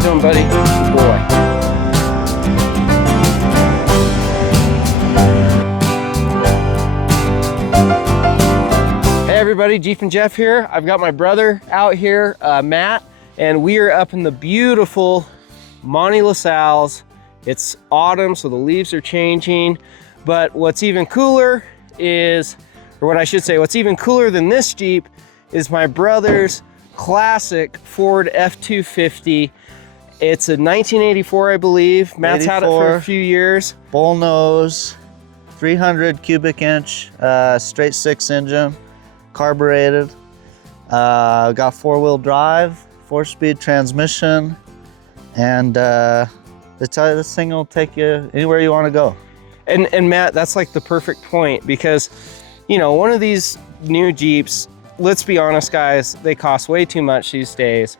you doing, buddy? Good boy. Hey everybody, Jeep and Jeff here. I've got my brother out here, Matt, and we are up in the beautiful Manti-La. It's autumn, so the leaves are changing. But what's even cooler is, or what I should say, what's even cooler than this Jeep is my brother's classic Ford F-250. It's a 1984, I believe. Matt's had it for a few years. Bull nose, 300 cubic inch, straight six engine, carbureted. Got four-wheel drive, 4-speed transmission, and this thing will take you anywhere you want to go. And Matt, that's like the perfect point, because, you know, one of these new Jeeps, let's be honest guys, they cost way too much these days,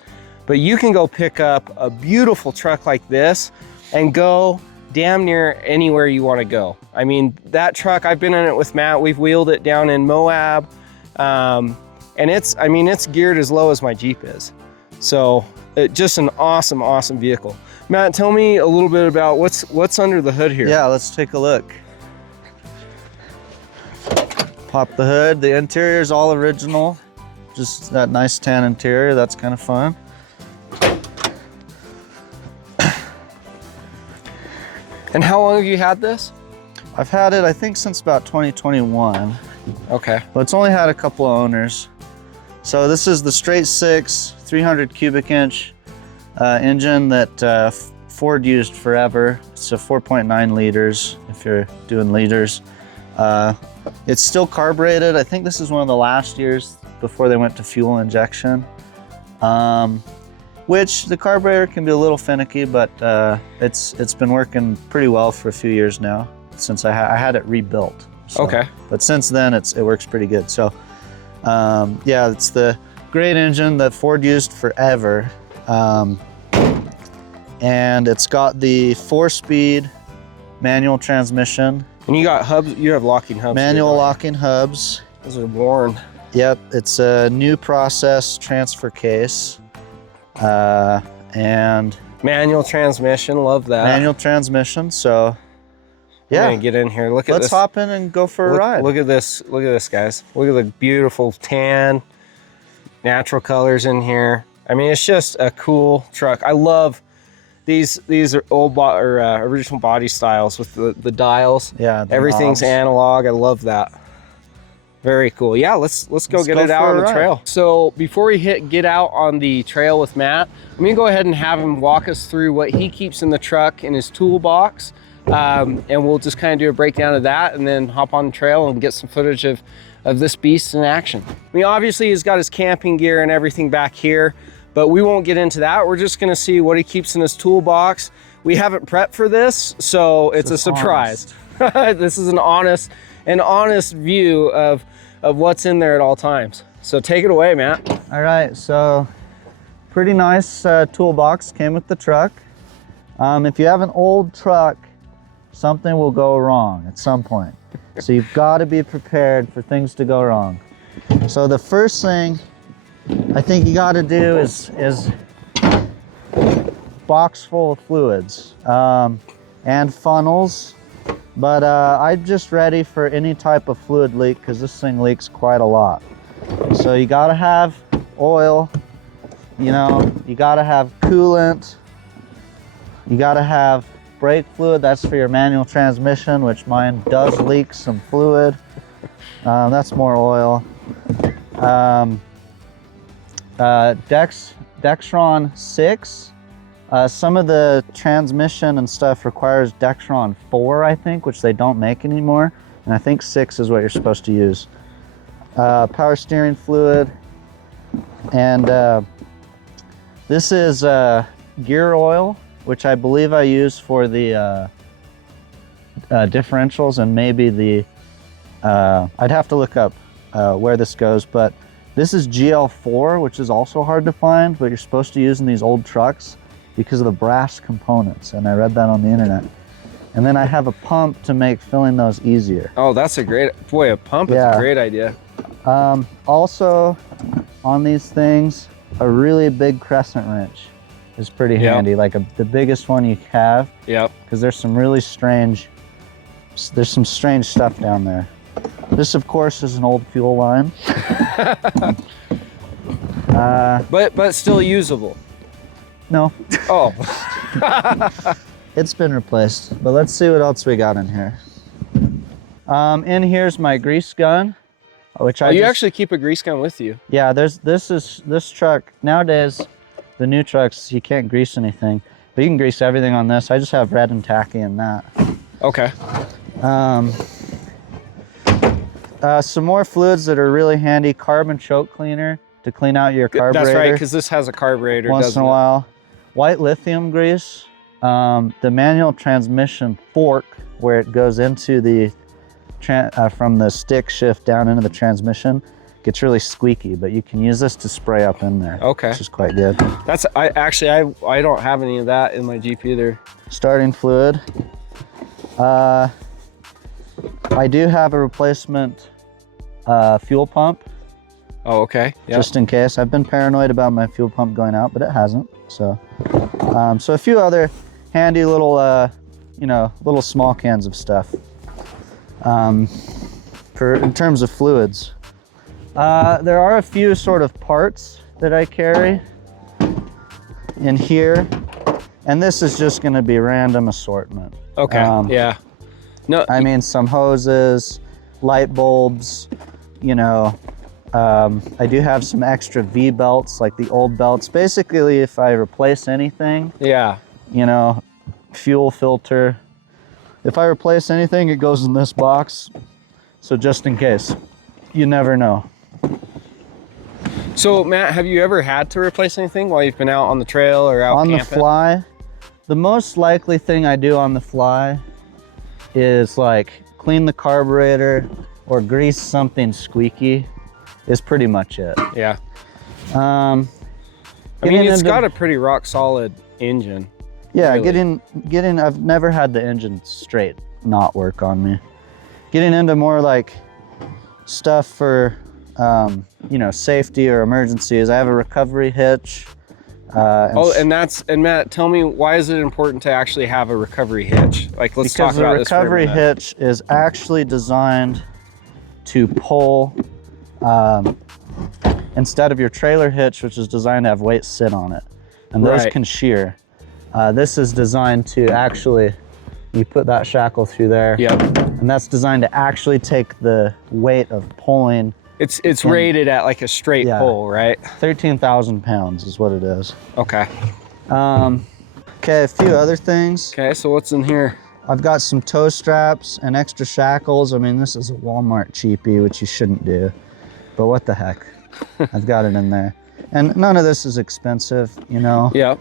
but you can go pick up a beautiful truck like this and go damn near anywhere you want to go. I mean, that truck, I've been in it with Matt, we've wheeled it down in Moab, and it's geared as low as my Jeep is. So just an awesome, awesome vehicle. Matt, tell me a little bit about what's under the hood here. Yeah, let's take a look. Pop the hood. The interior is all original. Just that nice tan interior. That's kind of fun. And how long have you had this? I've had it, I think, since about 2021. Okay. But it's only had a couple of owners. So this is the straight six, 300 cubic inch engine that Ford used forever. It's a 4.9 liters if you're doing liters. It's still carbureted. I think this is one of the last years before they went to fuel injection, which the carburetor can be a little finicky, but it's been working pretty well for a few years now since I had it rebuilt. So, okay. But since then it works pretty good. So yeah, it's the great engine that Ford used forever. And it's got the 4-speed manual transmission. And you got hubs, you have locking hubs. Manual locking hubs. Those are worn. Yep, it's a new process transfer case. And manual transmission, love that. Manual transmission, so yeah. We're gonna get in here, look at this. Let's hop in and go for a ride. Look at this guys. Look at the beautiful tan, natural colors in here. I mean, it's just a cool truck. I love these are old original body styles with the dials. Yeah, everything's analog. I love that. Very cool. Yeah, let's go get it out on the trail. So before we get out on the trail with Matt, I'm gonna go ahead and have him walk us through what he keeps in the truck in his toolbox, and we'll just kind of do a breakdown of that, and then hop on the trail and get some footage of this beast in action. I mean, obviously he's got his camping gear and everything back here, but we won't get into that. We're just gonna see what he keeps in his toolbox. We haven't prepped for this, so it's a surprise. This is an honest view of what's in there at all times. So take it away, Matt. All right, so pretty nice toolbox came with the truck. If you have an old truck, something will go wrong at some point. So you've got to be prepared for things to go wrong. So the first thing I think you got to do is box full of fluids and funnels, but I'm just ready for any type of fluid leak because this thing leaks quite a lot. So you got to have oil, you know, you got to have coolant, you got to have brake fluid. That's for your manual transmission, which mine does leak some fluid. That's more oil. Dextron 6. Some of the transmission and stuff requires Dextron 4, I think, which they don't make anymore. And I think 6 is what you're supposed to use. Power steering fluid. And this is gear oil, which I believe I use for the differentials and maybe the, I'd have to look up where this goes, but this is GL4, which is also hard to find, but you're supposed to use in these old trucks because of the brass components, and I read that on the internet. And then I have a pump to make filling those easier. Oh, that's a great, boy, a pump is a great idea. Also, on these things, a really big crescent wrench. is pretty handy, like the biggest one you have. Yep. Because there's some really strange, there's some strange stuff down there. This, of course, is an old fuel line. But still usable. No. Oh. It's been replaced, but let's see what else we got in here. In here's my grease gun, which you actually keep a grease gun with you. Yeah, this truck, nowadays, the new trucks, you can't grease anything, but you can grease everything on this. I just have red and tacky in that. Okay. Some more fluids that are really handy, carbon choke cleaner to clean out your carburetor. That's right, because this has a carburetor, once in a while. White lithium grease, the manual transmission fork where it goes into the from the stick shift down into the transmission gets really squeaky, but you can use this to spray up in there. Okay. Which is quite good. That's I don't have any of that in my Jeep either. Starting fluid. I do have a replacement fuel pump. Oh, okay. Yep. Just in case. I've been paranoid about my fuel pump going out, but it hasn't. So, so a few other handy little, you know, little small cans of stuff. In terms of fluids, there are a few sort of parts that I carry in here, and this is just going to be random assortment. Okay. Yeah. No, I mean, some hoses, light bulbs, you know. I do have some extra V belts, like the old belts. Basically, if I replace anything, yeah, you know, fuel filter. If I replace anything, it goes in this box. So just in case, you never know. So Matt, have you ever had to replace anything while you've been out on the trail or out camping? On the fly, the most likely thing I do on the fly is like clean the carburetor or grease something squeaky is pretty much it. Yeah. I mean, it's got a pretty rock solid engine. Yeah, really. getting, I've never had the engine straight not work on me. Getting into more like stuff for, you know, safety or emergencies. I have a recovery hitch. And Matt, tell me, why is it important to actually have a recovery hitch? Like, let's talk about this for a minute. Because the recovery hitch is actually designed to pull, instead of your trailer hitch, which is designed to have weight sit on it. And those can shear. This is designed to actually, you put that shackle through there. Yep. And that's designed to actually take the weight of pulling. It's rated at like a straight pull, right? 13,000 pounds is what it is. Okay. Okay, a few other things. Okay, so what's in here? I've got some toe straps and extra shackles. I mean, this is a Walmart cheapie, which you shouldn't do, but what the heck? I've got it in there. And none of this is expensive, you know? Yeah.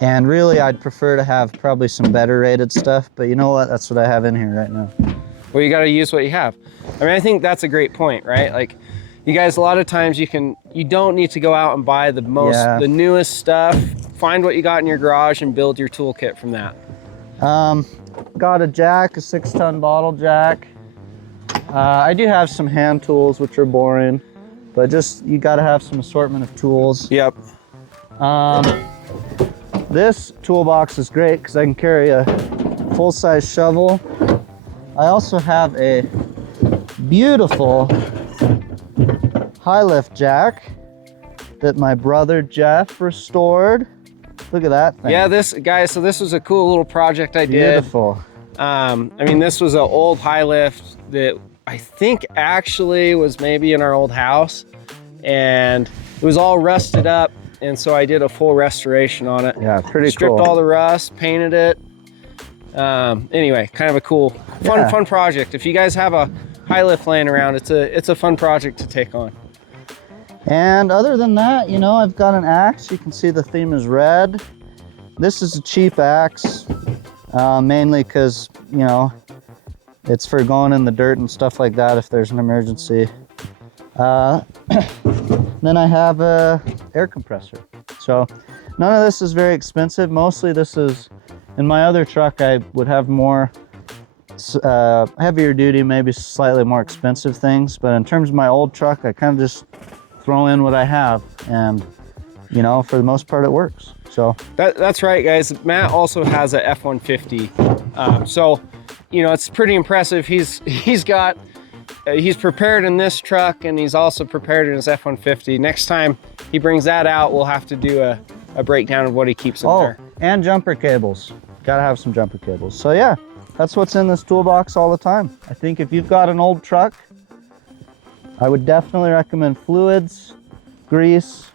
And really, I'd prefer to have probably some better rated stuff, but you know what? That's what I have in here right now. Well, you got to use what you have. I mean, I think that's a great point, right? Like, you guys, a lot of times you don't need to go out and buy the newest stuff. Find what you got in your garage and build your toolkit from that. Got a jack, a 6-ton bottle jack. I do have some hand tools, which are boring, but just, you got to have some assortment of tools. Yep. This toolbox is great because I can carry a full-size shovel. I also have a beautiful high lift jack that my brother Jeff restored. Look at that thing. Yeah, so this was a cool little project I did. Beautiful. I mean, this was an old high lift that I think actually was maybe in our old house, and it was all rusted up. And so I did a full restoration on it. Yeah, pretty cool. Stripped all the rust, painted it. Anyway, kind of a cool, fun project. If you guys have a high lift laying around, it's a fun project to take on. And other than that, you know, I've got an axe. You can see the theme is red. This is a cheap axe, mainly because, you know, it's for going in the dirt and stuff like that if there's an emergency. Then I have a air compressor. So none of this is very expensive. Mostly this is, in my other truck, I would have more heavier duty, maybe slightly more expensive things. But in terms of my old truck, I kind of just throw in what I have. And you know, for the most part, it works. So that's right, guys. Matt also has a F-150. So, you know, it's pretty impressive. He's prepared in this truck, and he's also prepared in his F-150. Next time he brings that out, we'll have to do a breakdown of what he keeps in there. And jumper cables. Gotta have some jumper cables. So yeah, that's what's in this toolbox all the time. I think if you've got an old truck, I would definitely recommend fluids, grease,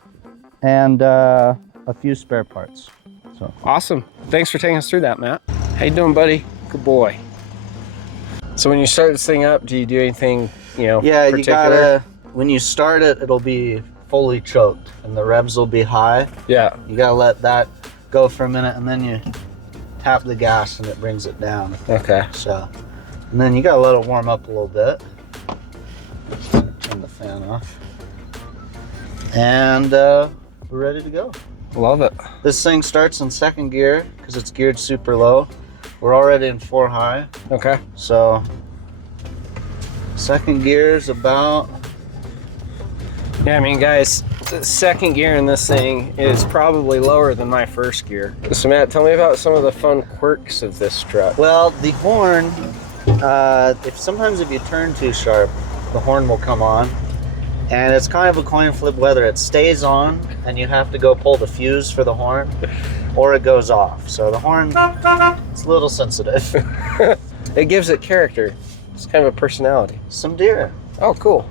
and a few spare parts. So awesome. Thanks for taking us through that, Matt. How you doing, buddy? Good boy. So when you start this thing up, do you do anything, you know, particular? You gotta, when you start it, it'll be fully choked and the revs will be high. Yeah. You gotta let that go for a minute, and then you tap the gas and it brings it down. Okay. So, and then you gotta let it warm up a little bit. Turn the fan off. And we're ready to go. Love it. This thing starts in second gear because it's geared super low. We're already in 4 high. Okay. So second gear is about... Yeah, I mean, guys, the second gear in this thing is probably lower than my first gear. So Matt, tell me about some of the fun quirks of this truck. Well, the horn, sometimes if you turn too sharp, the horn will come on. And it's kind of a coin flip whether it stays on and you have to go pull the fuse for the horn, or it goes off. So the horn, it's a little sensitive. It gives it character. It's kind of a personality. Some deer. Oh, cool.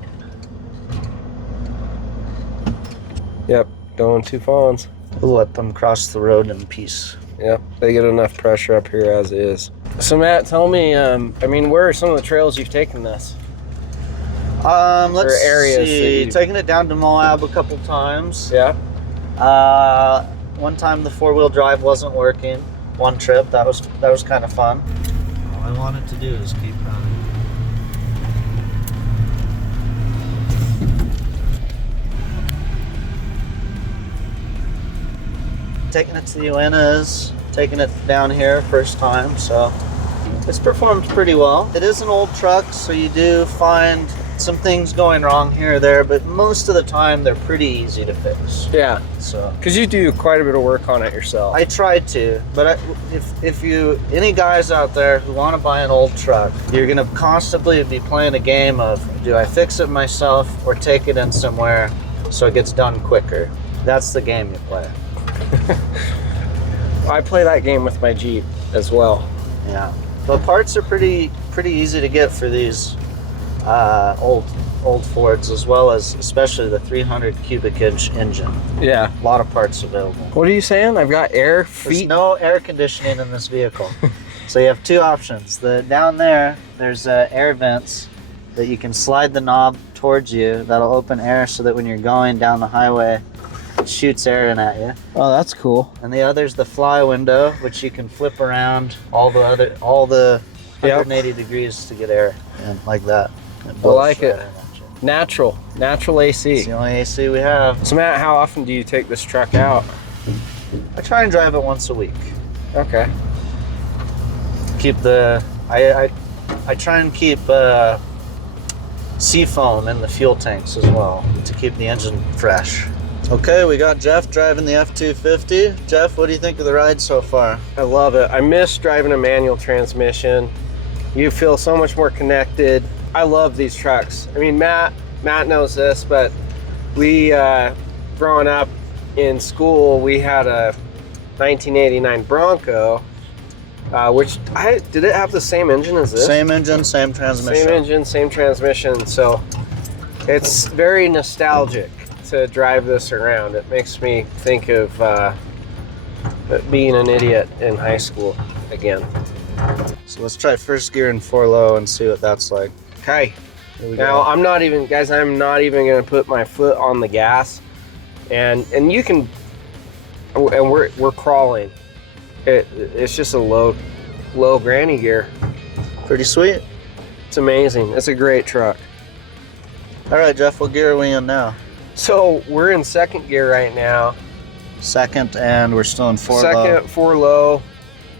Yep, going 2 fawns. We'll let them cross the road in peace. Yep, they get enough pressure up here as is. So Matt, tell me, I mean, where are some of the trails you've taken this? Let's areas see. Taking it down to Moab a couple times. Yeah. One time the 4-wheel drive wasn't working. One trip, that was kind of fun. All I wanted to do is keep running. Taking it to the Uintas, taking it down here first time, so it's performed pretty well. It is an old truck, so you do find some things going wrong here or there, but most of the time they're pretty easy to fix. Yeah. So, because you do quite a bit of work on it yourself. I tried to, but if you, any guys out there who want to buy an old truck, you're gonna constantly be playing a game of, do I fix it myself or take it in somewhere so it gets done quicker? That's the game you play. I play that game with my Jeep as well. Yeah, the parts are pretty easy to get for these old Fords, as well as especially the 300 cubic inch engine. Yeah, a lot of parts available. What are you saying? I've got air feet. There's no air conditioning in this vehicle. So you have 2 options. Down there's air vents that you can slide the knob towards you. That'll open air so that when you're going down the highway, it shoots air in at you. Oh, that's cool. And the other's the fly window, which you can flip around all the 180 degrees to get air in, like that. I like it. Natural AC. It's the only AC we have. So Matt, how often do you take this truck out? I try and drive it once a week. Okay. Keep I try and keep sea foam in the fuel tanks as well to keep the engine fresh. Okay, we got Jeff driving the F-250. Jeff, what do you think of the ride so far? I love it. I miss driving a manual transmission. You feel so much more connected. I love these trucks. I mean, Matt knows this, but we, growing up in school, we had a 1989 Bronco, did it have the same engine as this? Same engine, same transmission. Same engine, same transmission. So it's very nostalgic to drive this around. It makes me think of being an idiot in high school again. So let's try first gear in 4 low and see what that's like. Okay. Now I'm not even gonna put my foot on the gas, and you can, and we're crawling. It's just a low granny gear. Pretty sweet. It's amazing. It's a great truck. All right, Jeff, what gear are we in now? So we're in second gear right now. Second, and we're still in 4 low. Second, 4 low.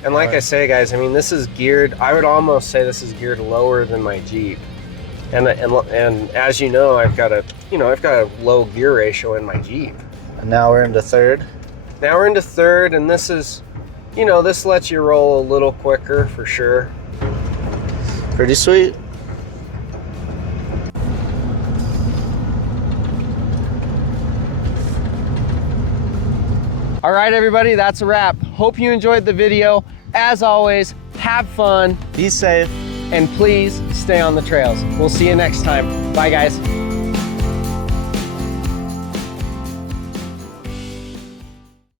And like I say, guys, I mean, this is geared, I would almost say this is geared lower than my Jeep. And as you know, I've got a low gear ratio in my Jeep. And now we're into third. Now we're into third, and this is, you know, this lets you roll a little quicker for sure. Pretty sweet. All right, everybody, that's a wrap. Hope you enjoyed the video. As always, have fun. Be safe. And please stay on the trails. We'll see you next time. Bye, guys.